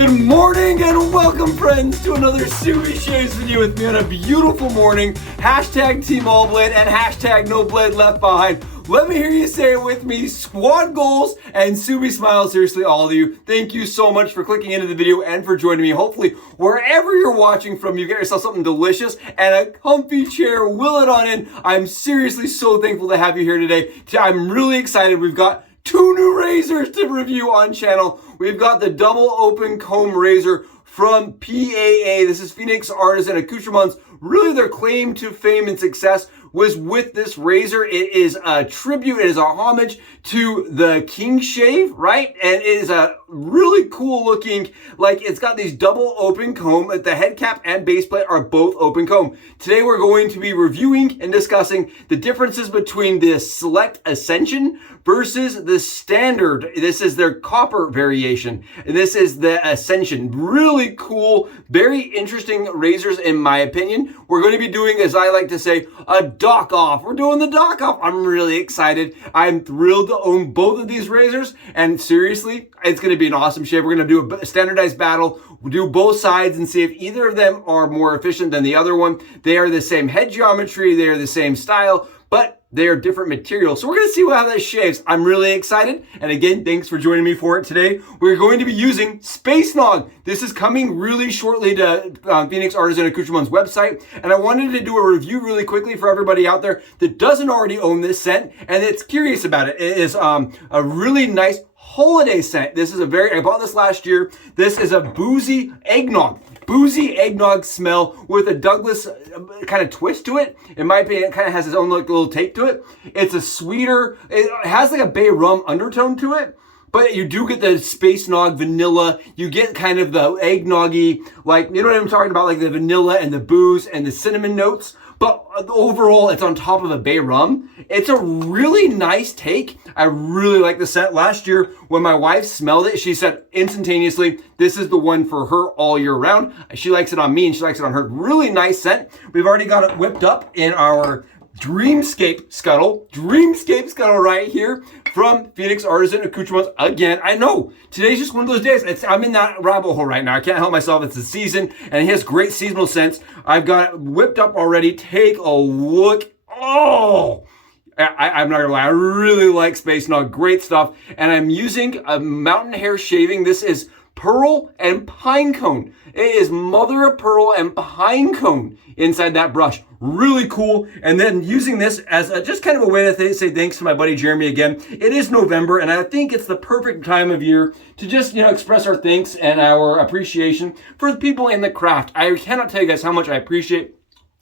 Good morning and welcome, friends, to another Subi Shaves video with me on a beautiful morning. Hashtag Team All Blade and hashtag No Blade Left Behind. Let me hear you say it with me. Squad goals and Subi smiles. Seriously, all of you. Thank you so much for clicking into the video and for joining me. Hopefully, wherever you're watching from, you get yourself something delicious and a comfy chair. Will it on in. I'm seriously so thankful to have you here today. I'm really excited. We've got two new razors to review on channel. We've got the double open comb razor from PAA. This is Phoenix Artisan Accouterments. Really, their claim to fame and success was with this razor. It is a tribute, it is a homage to the King Shave, right? And it is a really cool looking, like it's got these double open comb, like the head cap and base plate are both open comb. Today we're going to be reviewing and discussing the differences between the Select Ascension versus the standard. This is their copper variation. And this is the Ascension. Really cool, very interesting razors in my opinion. We're going to be doing, as I like to say, a dock off. We're doing the dock off. I'm really excited. I'm thrilled to own both of these razors. And seriously, it's going to be an awesome shave. We're going to do a standardized battle. We'll do both sides and see if either of them are more efficient than the other one. They are the same head geometry. They are the same style, but they are different materials. So we're going to see how that shaves. I'm really excited. And again, thanks for joining me for it today. We're going to be using Space Nog. This is coming really shortly to Phoenix Artisan Accouterments website. And I wanted to do a review really quickly for everybody out there that doesn't already own this scent and that's curious about it. It is a really nice holiday scent. This is I bought this last year. This is a Boozy eggnog. Boozy eggnog smell with a Douglas kind of twist to it. In my opinion, it kind of has its own little take to it. It's a sweeter, it has like a bay rum undertone to it, but you do get the Space Nog vanilla. You get kind of the eggnoggy, like, you know what I'm talking about? Like the vanilla and the booze and the cinnamon notes. But overall, it's on top of a bay rum. It's a really nice take. I really like the scent. Last year, when my wife smelled it, she said instantaneously, this is the one for her all year round. She likes it on me and she likes it on her. Really nice scent. We've already got it whipped up in our Dreamscape scuttle right here from Phoenix Artisan Accouterments. Again, I know today's just one of those days. I'm in that rabbit hole right now. I can't help myself. It's the season and it has great seasonal scents. I've got it whipped up already. Take a look. Oh, I'm not gonna lie. I really like Space Nog. Great stuff. And I'm using a mountain hair shaving. This is pearl and pinecone. It is mother of pearl and pinecone inside that brush. Really cool. And then using this as just kind of a way to say thanks to my buddy Jeremy again. It is November and I think it's the perfect time of year to just, express our thanks and our appreciation for the people in the craft. I cannot tell you guys how much I appreciate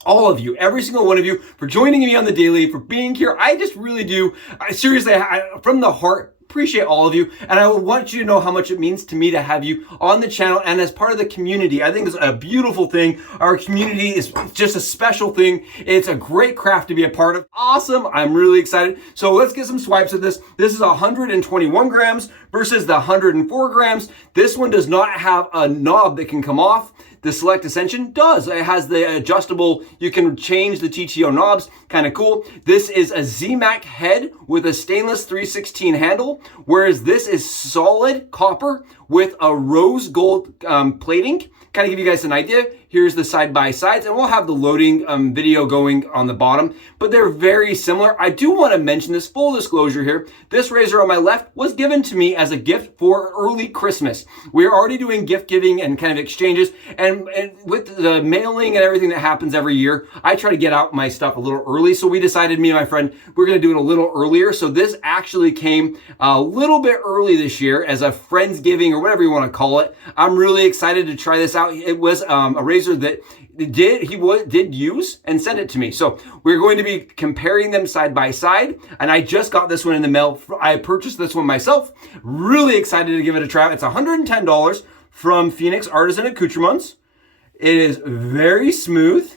all of you, every single one of you, for joining me on the daily, for being here. I just really do. Seriously, from the heart, appreciate all of you, and I want you to know how much it means to me to have you on the channel and as part of the community. I think it's a beautiful thing. Our community is just a special thing. It's a great craft to be a part of. Awesome. I'm really excited. So let's get some swipes of this. This is 121 grams versus the 104 grams. This one does not have a knob that can come off. The Select Ascension does. It has the adjustable, you can change the TTO knobs, kind of cool. This is a ZMAC head with a stainless 316 handle, whereas this is solid copper with a rose gold plating. Kind of give you guys an idea. Here's the side-by-sides, and we'll have the loading video going on the bottom, but they're very similar. I do want to mention this, full disclosure here. This razor on my left was given to me as a gift for early Christmas. We're already doing gift giving and kind of exchanges, and with the mailing and everything that happens every year, I try to get out my stuff a little early, so we decided, me and my friend, we're going to do it a little earlier. So this actually came a little bit early this year as a Friendsgiving or whatever you want to call it. I'm really excited to try this out. It was a razor that he did use and send it to me. So we're going to be comparing them side by side. And I just got this one in the mail. I purchased this one myself. Really excited to give it a try. It's $110 from Phoenix Artisan Accouterments. It is very smooth.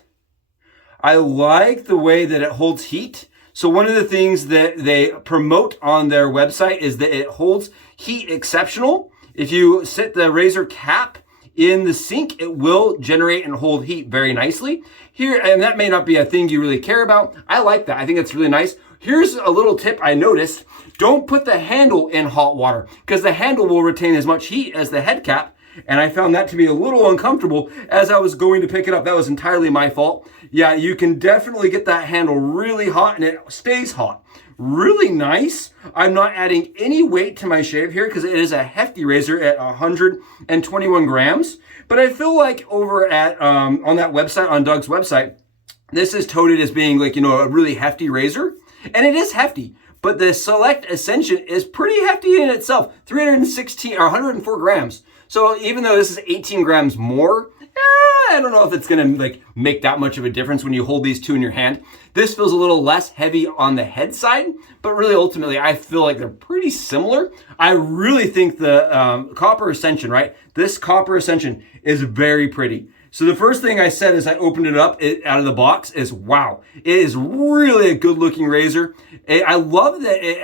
I like the way that it holds heat. So one of the things that they promote on their website is that it holds heat exceptional. If you set the razor cap in the sink, it will generate and hold heat very nicely. Here, and that may not be a thing you really care about. I like that. I think it's really nice. Here's a little tip I noticed. Don't put the handle in hot water because the handle will retain as much heat as the head cap. and I found that to be a little uncomfortable as I was going to pick it up. That was entirely my fault. Yeah, you can definitely get that handle really hot, and it stays hot. Really nice. I'm not adding any weight to my shave here because it is a hefty razor at 121 grams. But I feel like over at on that website, on Doug's website, this is touted as being like, a really hefty razor. And it is hefty. But the Select Ascension is pretty hefty in itself, 316 or 104 grams. So even though this is 18 grams more, I don't know if it's gonna make that much of a difference when you hold these two in your hand. This feels a little less heavy on the head side, but really ultimately I feel like they're pretty similar. I really think the Copper Ascension, right? This Copper Ascension is very pretty. So the first thing I said as I opened it up out of the box is, wow, it is really a good looking razor. I love that it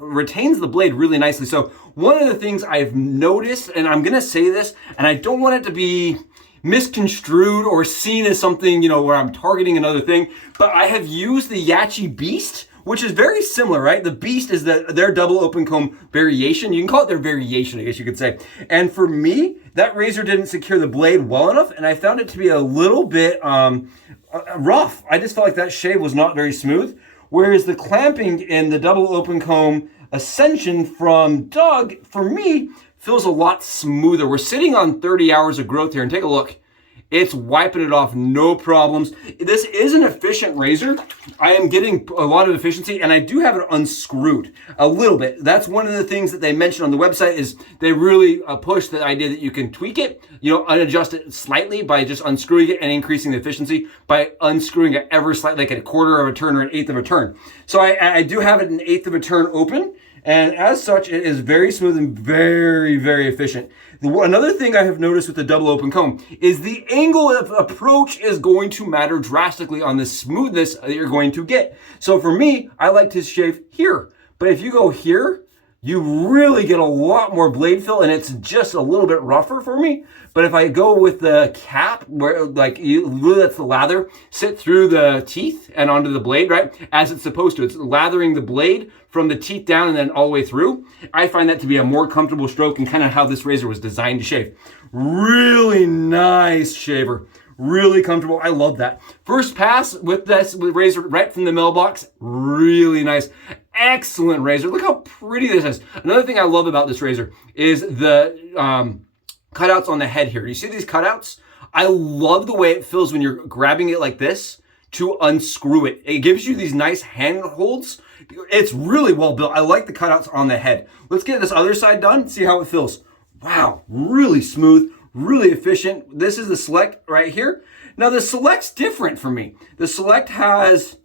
retains the blade really nicely. So one of the things I've noticed, and I'm gonna say this, and I don't want it to be misconstrued or seen as something, where I'm targeting another thing, but I have used the Yachi Beast, which is very similar, right? The Beast is their double open comb variation. You can call it their variation, I guess you could say. And for me, that razor didn't secure the blade well enough, and I found it to be a little bit rough. I just felt like that shave was not very smooth. Whereas the clamping in the double open comb Ascension from Doug, for me, feels a lot smoother. We're sitting on 30 hours of growth here, and take a look. It's wiping it off, no problems. This is an efficient razor. I am getting a lot of efficiency, and I do have it unscrewed a little bit. That's one of the things that they mentioned on the website is they really push the idea that you can tweak it, unadjust it slightly by just unscrewing it and increasing the efficiency by unscrewing it ever slightly, like at a quarter of a turn or an eighth of a turn. So I do have it an eighth of a turn open, and as such, it is very smooth and very, very efficient. Another thing I have noticed with the double open comb is the angle of approach is going to matter drastically on the smoothness that you're going to get. So for me, I like to shave here. But if you go here, you really get a lot more blade fill, and it's just a little bit rougher for me. But if I go with the cap, where you really let the lather sit through the teeth and onto the blade, right? As it's supposed to. It's lathering the blade from the teeth down and then all the way through. I find that to be a more comfortable stroke and kind of how this razor was designed to shave. Really nice shaver. Really comfortable. I love that. First pass with this razor right from the mailbox. Really nice. Excellent razor. Look how pretty this is. Another thing I love about this razor is the cutouts on the head here. You see these cutouts? I love the way it feels when you're grabbing it like this to unscrew it. It gives you these nice handholds. It's really well built. I like the cutouts on the head. Let's get this other side done, see how it feels. Wow, really smooth, really efficient. This is the Select right here. Now the Select's different for me. The Select has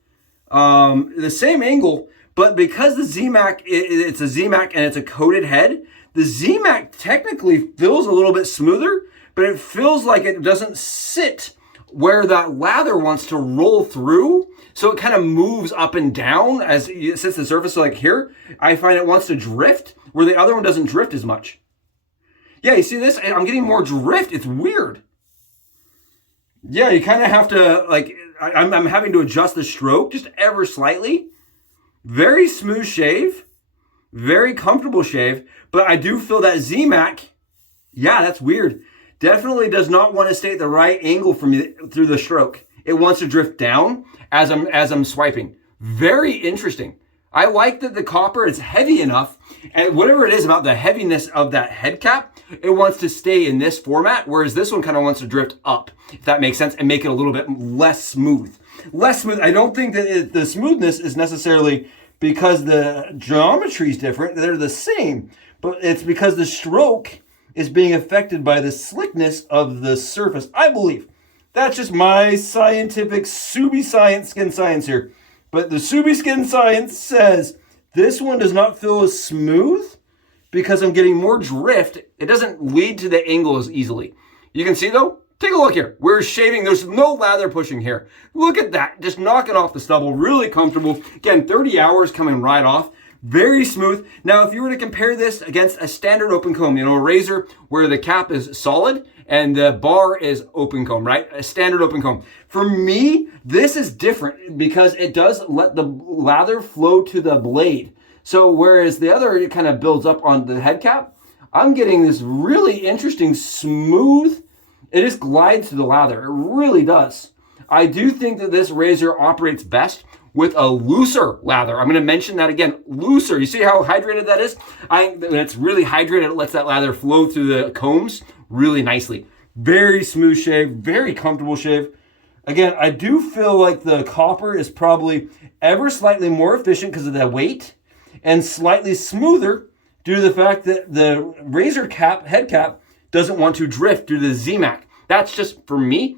the same angle, but because the ZMAC, it's a ZMAC and it's a coated head, the ZMAC technically feels a little bit smoother, but it feels like it doesn't sit where that lather wants to roll through. So it kind of moves up and down as it sits the surface. So like here, I find it wants to drift where the other one doesn't drift as much. Yeah, you see this? I'm getting more drift. It's weird. Yeah, you kind of have to, I'm having to adjust the stroke just ever slightly. Very smooth shave. Very comfortable shave. But I do feel that ZMAC, yeah, that's weird. Definitely does not want to stay at the right angle for me through the stroke. It wants to drift down as I'm swiping. Very interesting. I like that the copper is heavy enough, and whatever it is about the heaviness of that head cap, it wants to stay in this format, whereas this one kind of wants to drift up, if that makes sense, and make it a little bit less smooth. Less smooth. I don't think that the smoothness is necessarily because the geometry is different. They're the same, but it's because the stroke is being affected by the slickness of the surface, I believe. That's just my scientific Subi science, skin science here. But the Subi skin science says this one does not feel as smooth because I'm getting more drift. It doesn't lead to the angle as easily. You can see though, take a look here. We're shaving, there's no lather pushing here. Look at that, just knocking off the stubble, really comfortable. Again, 30 hours coming right off. Very smooth. Now, if you were to compare this against a standard open comb, a razor where the cap is solid and the bar is open comb, right? A standard open comb. For me, this is different because it does let the lather flow to the blade. So whereas the other, it kind of builds up on the head cap, I'm getting this really interesting smooth, it just glides through the lather. It really does. I do think that this razor operates best with a looser lather. I'm going to mention that again, looser. You see how hydrated that is? When it's really hydrated, it lets that lather flow through the combs really nicely. Very smooth shave, very comfortable shave. Again, I do feel like the copper is probably ever slightly more efficient because of the weight and slightly smoother due to the fact that the razor cap, head cap, doesn't want to drift due to the ZMAC. That's just for me.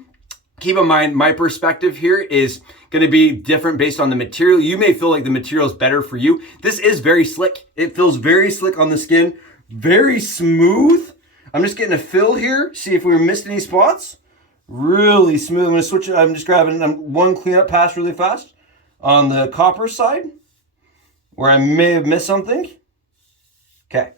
Keep in mind, my perspective here is going to be different based on the material. You may feel like the material is better for you. This is very slick. It feels very slick on the skin, very smooth. I'm just getting a fill here, see if we missed any spots. Really smooth. I'm going to switch it. I'm just grabbing one cleanup pass really fast on the copper side where I may have missed something. Okay.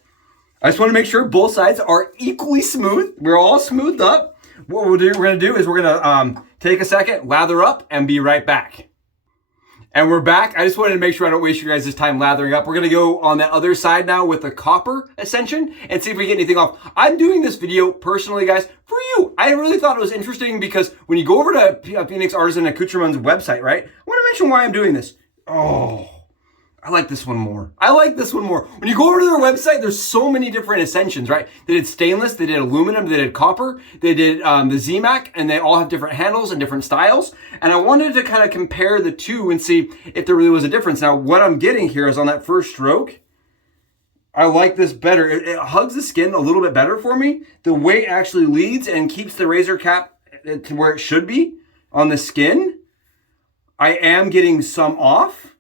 I just want to make sure both sides are equally smooth. We're all smoothed up. What we're going to do is we're going to take a second, lather up, and be right back. And we're back. I just wanted to make sure I don't waste your guys' time lathering up. We're going to go on the other side now with the copper Ascension and see if we get anything off. I'm doing this video personally, guys, for you. I really thought it was interesting because when you go over to Phoenix Artisan Accouterments website, right? I want to mention why I'm doing this. Oh, I like this one more. I like this one more. When you go over to their website, there's so many different Ascensions, right? They did stainless, they did aluminum, they did copper, they did the ZMAC, and they all have different handles and different styles. And I wanted to kind of compare the two and see if there really was a difference. Now, what I'm getting here is on that first stroke, I like this better. It hugs the skin a little bit better for me. The weight actually leads and keeps the razor cap to where it should be on the skin. I am getting some off.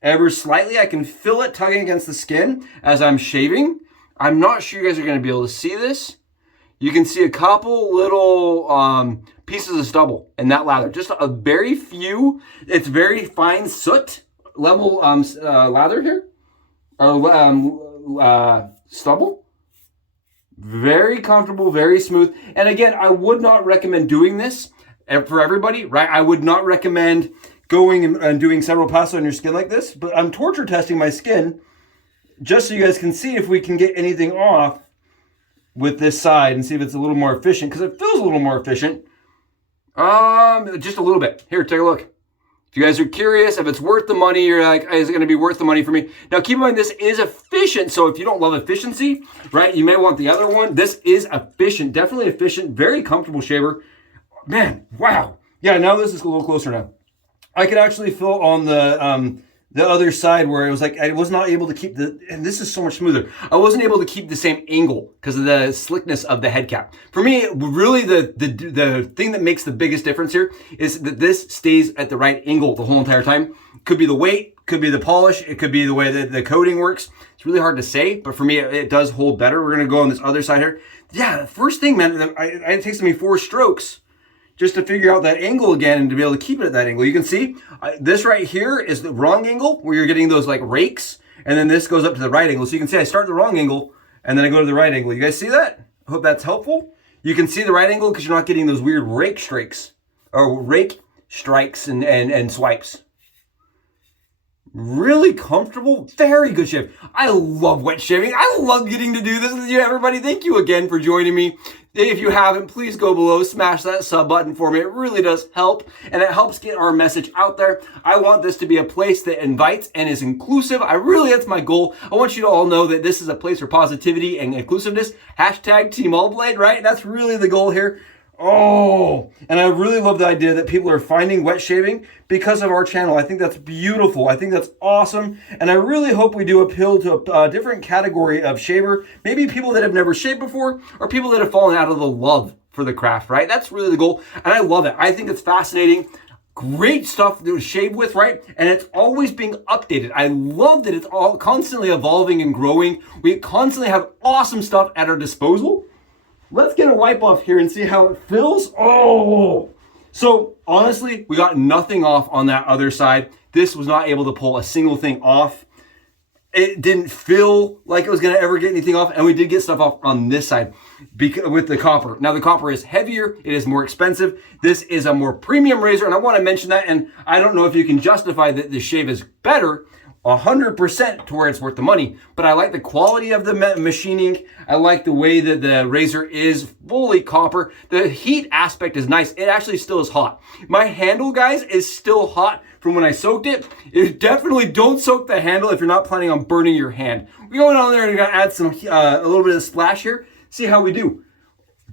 Ever slightly, I can feel it tugging against the skin as I'm shaving. I'm not sure you guys are going to be able to see this. You can see a couple little pieces of stubble in that lather. Just a very few. It's very fine soot level lather here. Stubble. Very comfortable, very smooth. And again, I would not recommend doing this for everybody, right? I would not recommend going and doing several passes on your skin like this, but I'm torture testing my skin just so you guys can see if we can get anything off with this side and see if it's a little more efficient, because it feels a little more efficient. Just a little bit. Here, take a look. If you guys are curious if it's worth the money, you're like, is it going to be worth the money for me? Now, keep in mind, this is efficient, so if you don't love efficiency, right, you may want the other one. This is efficient, definitely efficient, very comfortable shaver. Man, wow. Yeah, now this is a little closer now. I could actually feel on the other side where it was like I was not able to keep and this is so much smoother. I wasn't able to keep the same angle because of the slickness of the head cap. For me, really the thing that makes the biggest difference here is that this stays at the right angle the whole entire time. Could be the weight, could be the polish, it could be the way that the coating works. It's really hard to say, but for me, it does hold better. We're gonna go on this other side here. Yeah, the first thing, man, it takes me 4 strokes just to figure out that angle again and to be able to keep it at that angle. You can see this right here is the wrong angle where you're getting those like rakes, and then this goes up to the right angle. So you can see I start the wrong angle and then I go to the right angle. You guys see that? I hope that's helpful. You can see the right angle because you're not getting those weird rake strikes or rake strikes and swipes. Really comfortable, very good shave. I love wet shaving. I love getting to do this with you, everybody. Thank you again for joining me. If you haven't, please go below, smash that sub button for me. It really does help, and it helps get our message out there. I want this to be a place that invites and is inclusive. That's my goal. I want you to all know that this is a place for positivity and inclusiveness. Hashtag Team Allblade, right? That's really the goal here. Oh, and I really love the idea that people are finding wet shaving because of our channel. I think that's beautiful. I think that's awesome. And I really hope we do appeal to a different category of shaver. Maybe people that have never shaved before or people that have fallen out of the love for the craft, right? That's really the goal. And I love it. I think it's fascinating. Great stuff to shave with, right? And it's always being updated. I love that it's all constantly evolving and growing. We constantly have awesome stuff at our disposal. Let's get a wipe off here and see how it feels. Oh, so honestly, we got nothing off on that other side. This was not able to pull a single thing off. It didn't feel like it was going to ever get anything off. And we did get stuff off on this side with the copper. Now the copper is heavier. It is more expensive. This is a more premium razor. And I want to mention that. And I don't know if you can justify that the shave is better 100% to where it's worth the money, but I like the quality of the machining. I like the way that the razor is fully copper. The heat aspect is nice. It actually still is hot. My handle, guys, is still hot from when I soaked it. It definitely don't soak the handle if you're not planning on burning your hand. We're going on there and we're gonna add some a little bit of splash here. See how we do.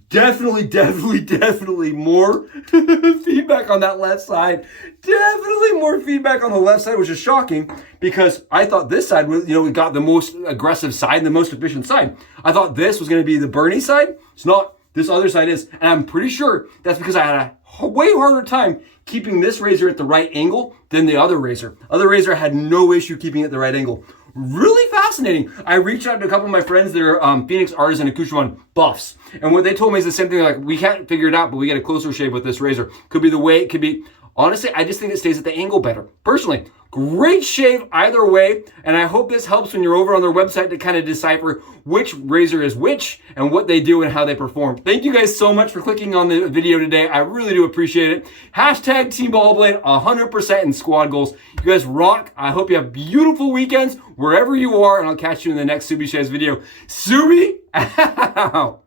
Definitely more feedback on that left side. Definitely more feedback on the left side, which is shocking because I thought this side was, we got the most aggressive side and the most efficient side. I thought this was going to be the Bernie side. It's not. This other side is, and I'm pretty sure that's because I had a way harder time keeping this razor at the right angle than the other razor. Other razor had no issue keeping it at the right angle. Really fascinating. I reached out to a couple of my friends that are Phoenix Artisan Accouterments buffs. And what they told me is the same thing, like, we can't figure it out, but we get a closer shave with this razor. Could be the way, it could be. Honestly, I just think it stays at the angle better. Personally, great shave either way. And I hope this helps when you're over on their website to kind of decipher which razor is which and what they do and how they perform. Thank you guys so much for clicking on the video today. I really do appreciate it. Hashtag Team Ballblade 100% in squad goals. You guys rock. I hope you have beautiful weekends wherever you are. And I'll catch you in the next Subi Shaves video. Subi out.